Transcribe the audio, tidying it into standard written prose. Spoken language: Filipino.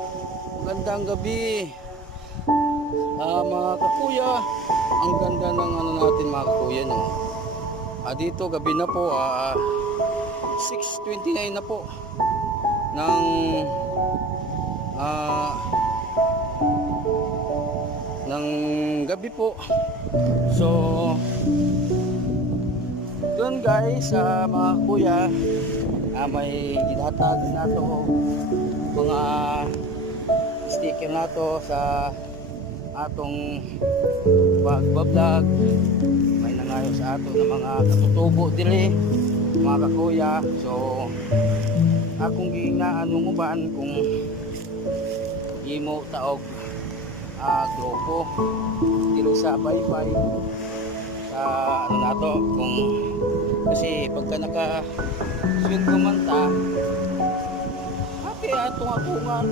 Magandang gabi, mga kakuya. Ang ganda ng ano natin mga kakuya, no? Dito gabi na po, 6:29 na po ng ng gabi po. So doon guys, mga kuya, may ginatag na to mga sticker na to sa atong pagbablog. May nangayo sa ato ng mga katutubo dili mga kakuya. So akong ginaanong uban kung imo taog grupo dili sa wifi sa ano na to, kung kasi pagka naka sweldo man ta happy atong atungan